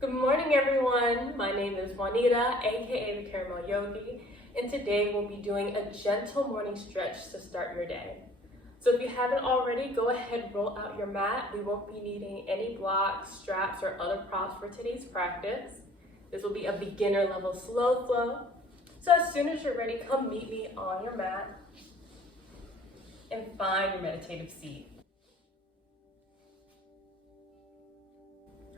Good morning, everyone. My name is Juanita, aka the Caramel Yogi, and today we'll be doing a gentle morning stretch to start your day. So if you haven't already, go ahead and roll out your mat. We won't be needing any blocks, straps, or other props for today's practice. This will be a beginner level slow flow. So as soon as you're ready, come meet me on your mat and find your meditative seat.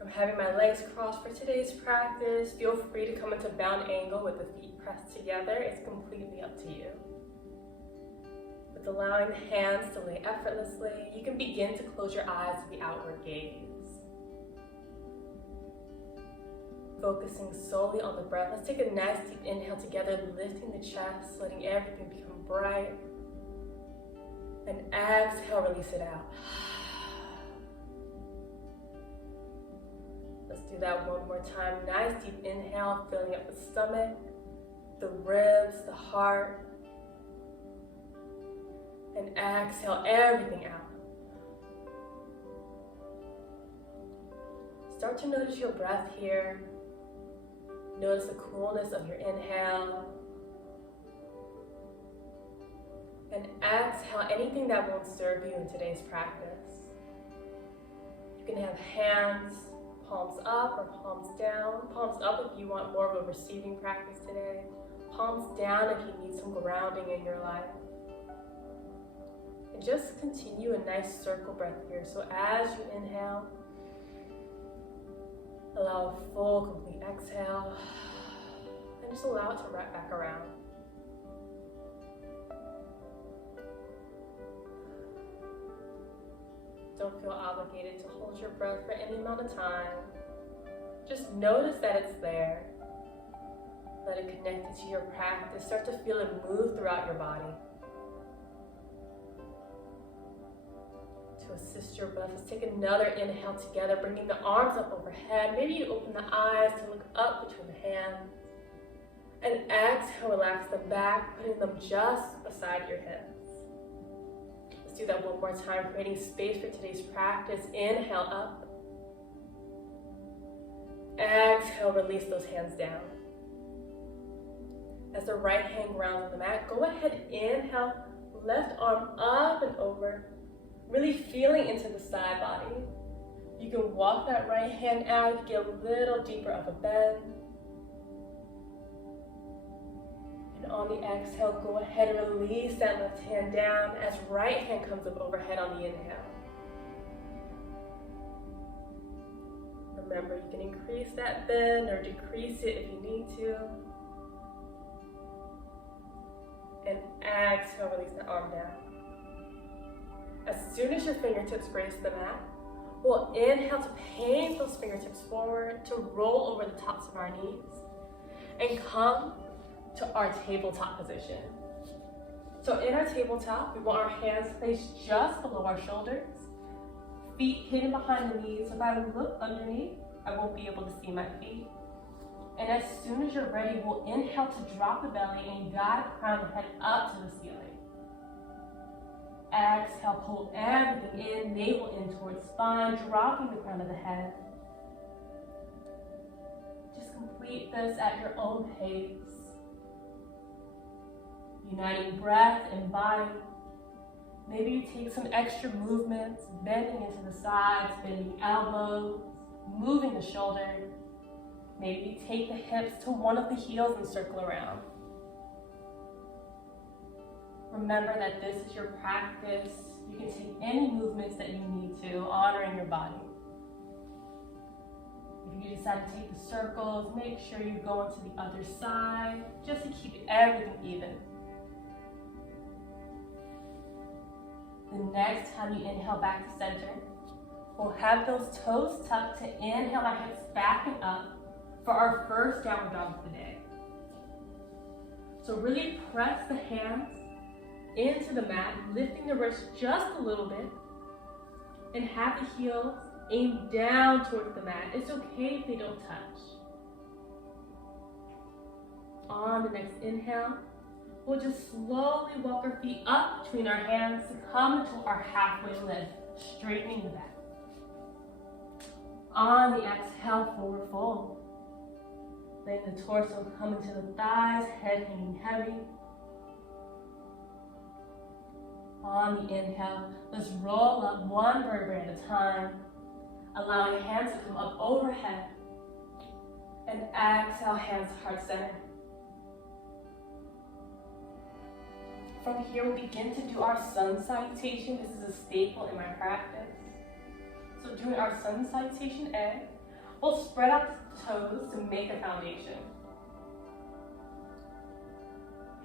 I'm having my legs crossed for today's practice. Feel free to come into bound angle with the feet pressed together. It's completely up to you. With allowing the hands to lay effortlessly, you can begin to close your eyes to the outward gaze. Focusing solely on the breath. Let's take a nice deep inhale together, lifting the chest, letting everything become bright. And exhale, release it out. Let's do that one more time. Nice deep inhale, filling up the stomach, the ribs, the heart. And exhale everything out. Start to notice your breath here. Notice the coolness of your inhale. And exhale anything that won't serve you in today's practice. You can have hands palms up or palms down. Palms up if you want more of a receiving practice today. Palms down if you need some grounding in your life. And just continue a nice circle breath here. So as you inhale, allow a full, complete exhale. And just allow it to wrap back around. Don't feel obligated to hold your breath for any amount of time. Just notice that it's there. Let it connect to your practice. Start to feel it move throughout your body. To assist your breath, let's take another inhale together, bringing the arms up overhead. Maybe you open the eyes to look up between the hands. And exhale, relax them back, putting them just beside your hips. Let's do that one more time, creating space for today's practice. Inhale up. Exhale, release those hands down. As the right hand grounds on the mat, go ahead, inhale, left arm up and over, really feeling into the side body. You can walk that right hand out, get a little deeper of a bend. And on the exhale, go ahead and release that left hand down as right hand comes up overhead on the inhale. Remember, you can increase that bend or decrease it if you need to. And exhale, release the arm down. As soon as your fingertips grace the mat, we'll inhale to paint those fingertips forward, to roll over the tops of our knees, and come to our tabletop position. So in our tabletop, we want our hands placed just below our shoulders, feet hidden behind the knees. If I look underneath, I won't be able to see my feet. And as soon as you're ready, we'll inhale to drop the belly and guide the crown of the head up to the ceiling. Exhale, pull everything in, navel in towards spine, dropping the crown of the head. Just complete this at your own pace. Uniting breath and body. Maybe you take some extra movements, bending into the sides, bending elbows, moving the shoulders. Maybe you take the hips to one of the heels and circle around. Remember that this is your practice. You can take any movements that you need to, honoring your body. If you decide to take the circles, make sure you go into the other side, just to keep everything even. The next time you inhale back to center, we'll have those toes tucked to inhale our hips back and up for our first downward dog of the day. So really press the hands into the mat, lifting the wrists just a little bit, and have the heels aim down towards the mat. It's okay if they don't touch. On the next inhale, we'll just slowly walk our feet up between our hands to come into our halfway lift, straightening the back. On the exhale, forward fold. Letting the torso come into the thighs, head hanging heavy. On the inhale, let's roll up one vertebrae at a time, allowing hands to come up overhead. And exhale, hands to heart center. From here, we'll begin to do our sun salutation. This is a staple in my practice. So doing our sun salutation A, we'll spread out the toes to make a foundation.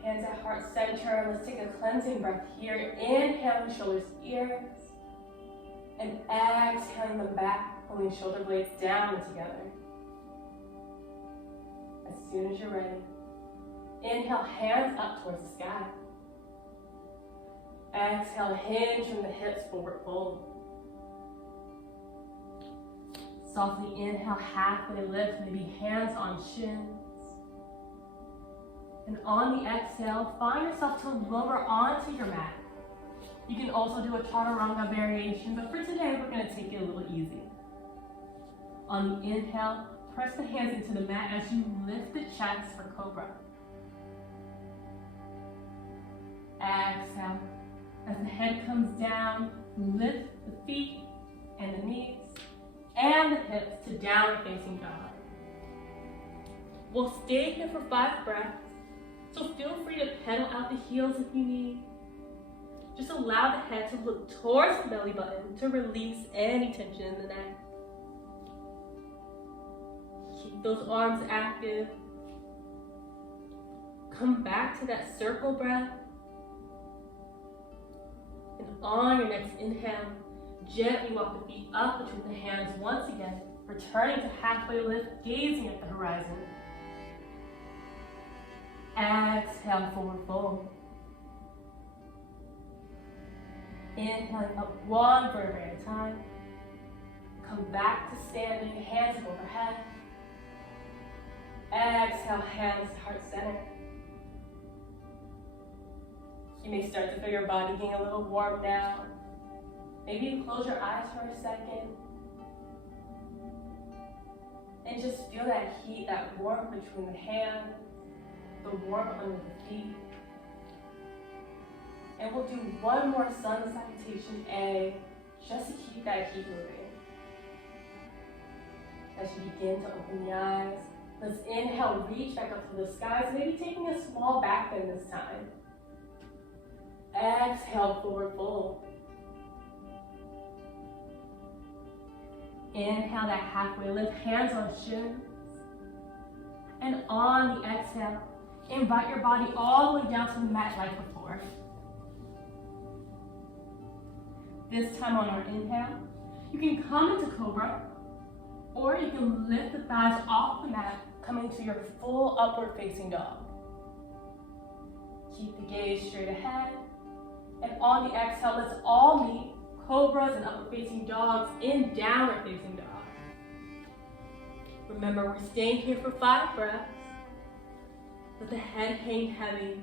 Hands at heart center. Let's take a cleansing breath here. Inhaling shoulders to ears. And exhaling them back, pulling shoulder blades down and together. As soon as you're ready, inhale, hands up towards the sky. Exhale, hinge from the hips, forward fold. Softly inhale, halfway lift, maybe hands on shins. And on the exhale, find yourself to lower onto your mat. You can also do a chaturanga variation, but for today, we're going to take it a little easy. On the inhale, press the hands into the mat as you lift the chest for cobra. Exhale. As the head comes down, lift the feet and the knees and the hips to downward facing dog. We'll stay here for 5 breaths, so feel free to pedal out the heels if you need. Just allow the head to look towards the belly button to release any tension in the neck. Keep those arms active. Come back to that circle breath. And on your next inhale, gently walk the feet up between the hands once again, returning to halfway lift, gazing at the horizon. Exhale, forward fold. Inhaling up one vertebrae at a time. Come back to standing, hands overhead. Exhale, hands to heart center. You may start to feel your body getting a little warm now. Maybe you close your eyes for a second. And just feel that heat, that warmth between the hands, the warmth under the feet. And we'll do one more sun salutation A, just to keep that heat moving. As you begin to open the eyes, let's inhale, reach back up to the skies, maybe taking a small back bend this time. Exhale, forward fold. Inhale that halfway lift, hands on shins. And on the exhale, invite your body all the way down to the mat like before. This time on our inhale, you can come into cobra, or you can lift the thighs off the mat, coming to your full upward facing dog. Keep the gaze straight ahead. And on the exhale, let's all meet cobras and upward facing dogs in downward facing dog. Remember, we're staying here for 5 breaths. Let the head hang heavy.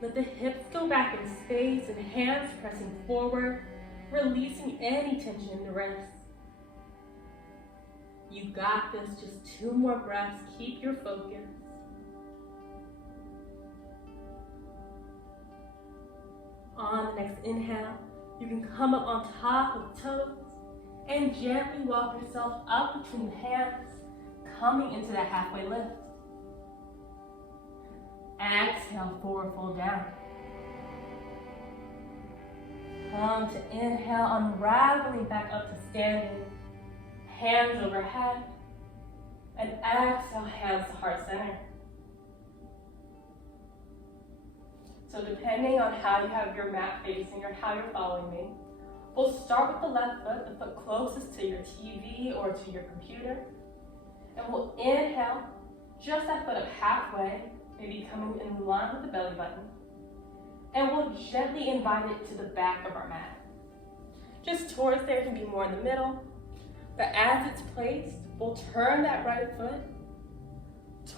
Let the hips go back in space and hands pressing forward, releasing any tension in the wrists. You got this, just 2 more breaths. Keep your focus. On the next inhale, you can come up on top of the toes and gently walk yourself up between the hands, coming into that halfway lift. Exhale, forward fold down. Come to inhale, unraveling back up to standing, hands overhead, and exhale, hands to heart center. So depending on how you have your mat facing or how you're following me, we'll start with the left foot, the foot closest to your TV or to your computer. And we'll inhale, just that foot up halfway, maybe coming in line with the belly button. And we'll gently invite it to the back of our mat. Just towards there, can be more in the middle. But as it's placed, we'll turn that right foot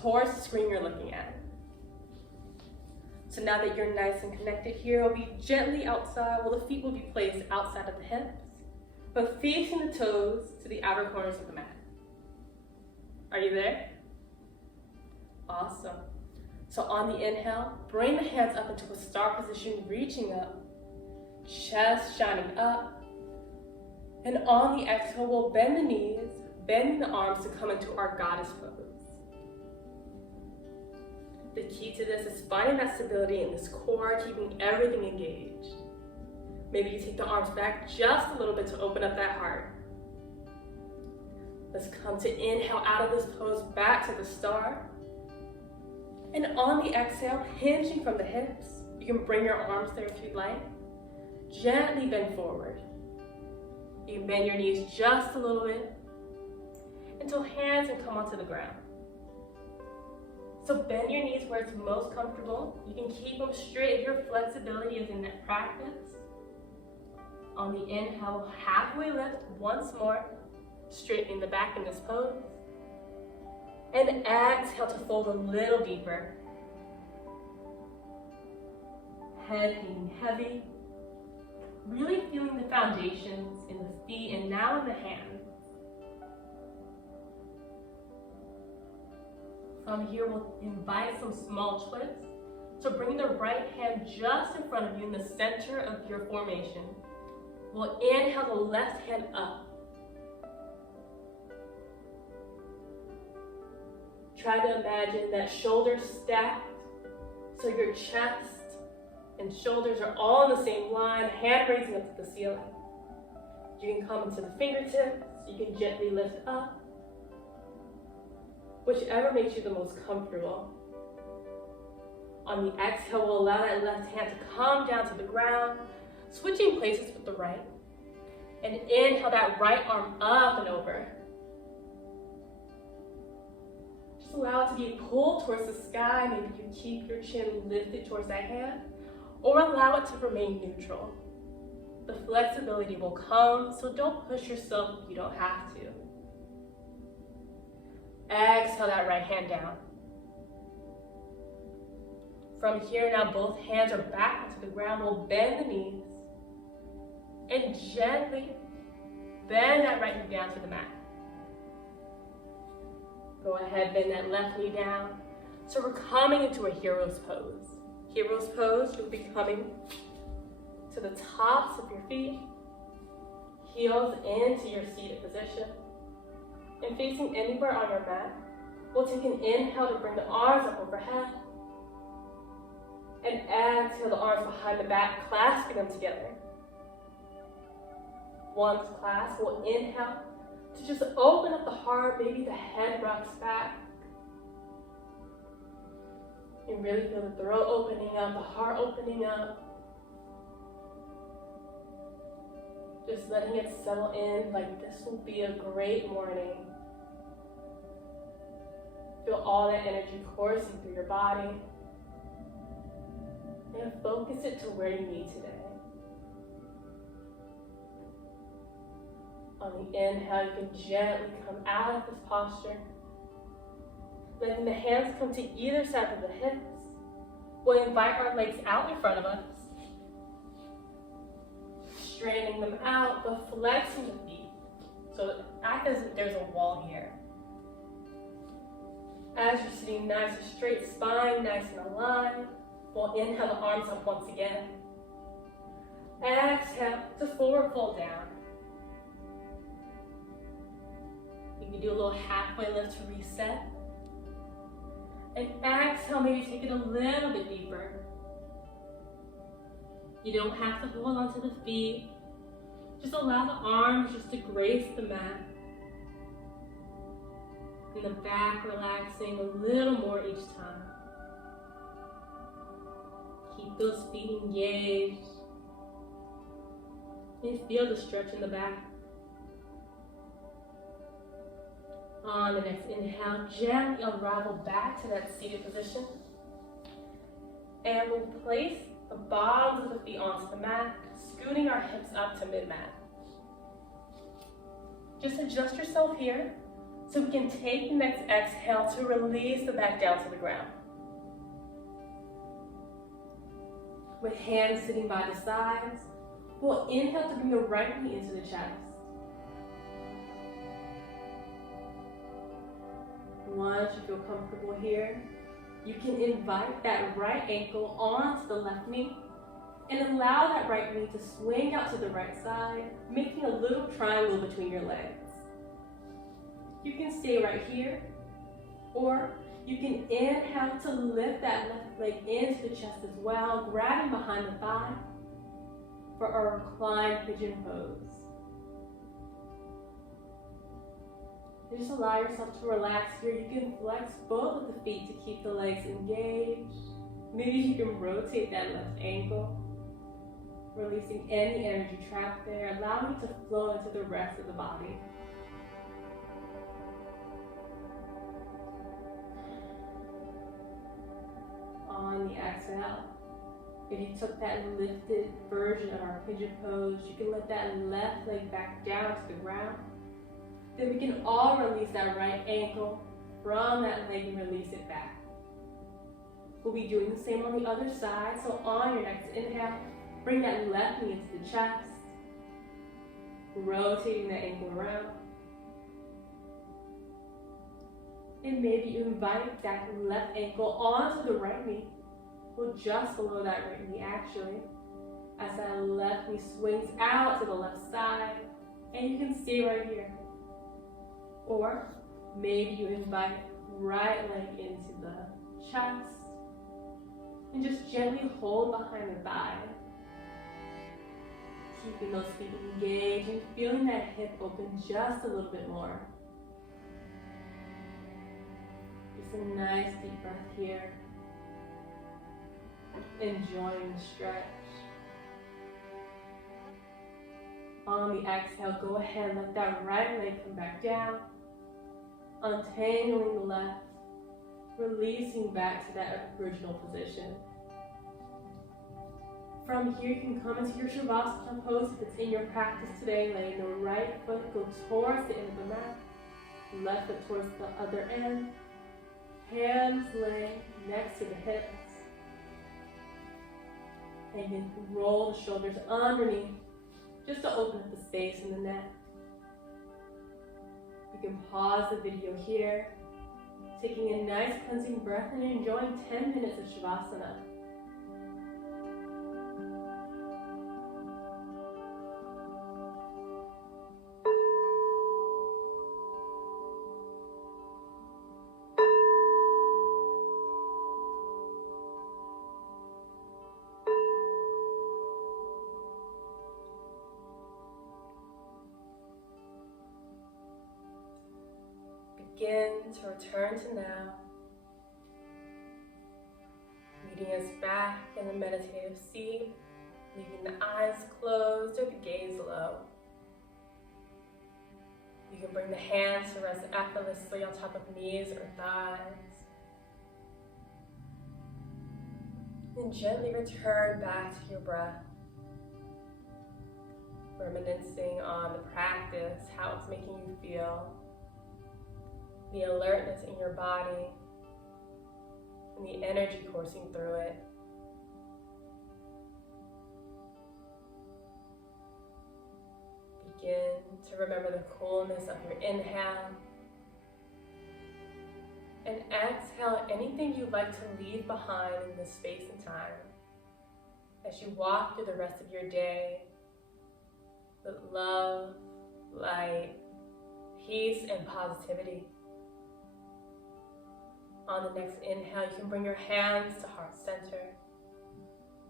towards the screen you're looking at. So now that you're nice and connected here, we'll be gently outside. Well, the feet will be placed outside of the hips. but facing the toes to the outer corners of the mat. Are you there? Awesome. So on the inhale, bring the hands up into a star position, reaching up, chest shining up. And on the exhale, we'll bend the knees, bending the arms to come into our goddess pose. The key to this is finding that stability in this core, keeping everything engaged. Maybe you take the arms back just a little bit to open up that heart. Let's come to inhale out of this pose back to the star. And on the exhale, hinging from the hips, you can bring your arms there if you'd like. Gently bend forward. You can bend your knees just a little bit until hands can come onto the ground. So bend your knees where it's most comfortable. You can keep them straight if your flexibility is in that practice. On the inhale, halfway lift once more, straightening the back in this pose. And exhale to fold a little deeper. Head hanging heavy. Really feeling the foundations in the feet and now in the hands. From here, we'll invite some small twists. So bring the right hand just in front of you in the center of your formation. We'll inhale the left hand up. Try to imagine that shoulders stacked, so your chest and shoulders are all in the same line, hand raising up to the ceiling. You can come into the fingertips, you can gently lift up, whichever makes you the most comfortable. On the exhale, we'll allow that left hand to come down to the ground, switching places with the right. And inhale that right arm up and over. Just allow it to be pulled towards the sky. Maybe you keep your chin lifted towards that hand, or allow it to remain neutral. The flexibility will come, so don't push yourself if you don't have to. Exhale that right hand down. From here now, both hands are back onto the ground. We'll bend the knees and gently bend that right knee down to the mat. Go ahead, bend that left knee down. So we're coming into a hero's pose. Hero's pose, you'll be coming to the tops of your feet, heels into your seated position, and facing anywhere on your mat. We'll take an inhale to bring the arms up overhead, and exhale the arms behind the back, clasping them together. Once clasped, we'll inhale to just open up the heart, maybe the head rocks back. And really feel the throat opening up, the heart opening up. Just letting it settle in, like this will be a great morning. Feel all that energy coursing through your body. And focus it to where you need today. On the inhale, you can gently come out of this posture. Letting the hands come to either side of the hips. We'll invite our legs out in front of us. Straightening them out, but flexing the feet. So act as if there's a wall here. As you're sitting nice and straight, spine nice and aligned, we'll inhale the arms up once again. Exhale to forward fold down. You can do a little halfway lift to reset. And exhale, maybe take it a little bit deeper. You don't have to hold onto the feet. Just allow the arms just to grace the mat. And the back relaxing a little more each time. Keep those feet engaged. And feel the stretch in the back. On the next inhale, gently unravel back to that seated position. And we'll place the bottoms of the feet onto the mat, scooting our hips up to mid-mat. Just adjust yourself here so we can take the next exhale to release the back down to the ground. With hands sitting by the sides, we'll inhale to bring the right knee into the chest. once you feel comfortable here, you can invite that right ankle onto the left knee and allow that right knee to swing out to the right side, making a little triangle between your legs. You can stay right here, or you can inhale to lift that left leg into the chest as well, grabbing behind the thigh for our reclined pigeon pose. And just allow yourself to relax here. You can flex both of the feet to keep the legs engaged. Maybe you can rotate that left ankle, releasing any energy trapped there, allowing it to flow into the rest of the body. On the exhale, if you took that lifted version of our pigeon pose, you can let that left leg back down to the ground. Then we can all release that right ankle from that leg and release it back. We'll be doing the same on the other side. So on your next inhale, bring that left knee into the chest, rotating that ankle around. And maybe you invite that left ankle onto the right knee, well, just below that right knee actually, as that left knee swings out to the left side, and you can stay right here. Or maybe you invite right leg into the chest, and just gently hold behind the thigh, keeping those feet engaged and feeling that hip open just a little bit more. Just a nice deep breath here. Enjoying the stretch. On the exhale, go ahead and let that right leg come back down, untangling the left, releasing back to that original position. From here, you can come into your Shavasana pose if it's in your practice today, letting the right foot go towards the end of the mat, left foot towards the other end, hands lay next to the hips, and you can roll the shoulders underneath just to open up the space in the neck. You can pause the video here, taking a nice cleansing breath and enjoying 10 minutes of Shavasana. Begin to return to now, meeting us back in a meditative seat, leaving the eyes closed or the gaze low. You can bring the hands to rest effortlessly on top of knees or thighs. And gently return back to your breath, reminiscing on the practice, how it's making you feel, the alertness in your body, and the energy coursing through it. Begin to remember the coolness of your inhale, and exhale anything you'd like to leave behind in this space and time as you walk through the rest of your day with love, light, peace, and positivity. On the next inhale, you can bring your hands to heart center,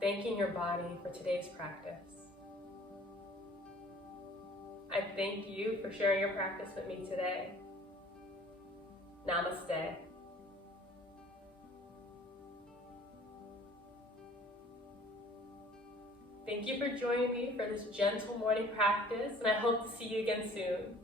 thanking your body for today's practice. I thank you for sharing your practice with me today. Namaste. Thank you for joining me for this gentle morning practice, and I hope to see you again soon.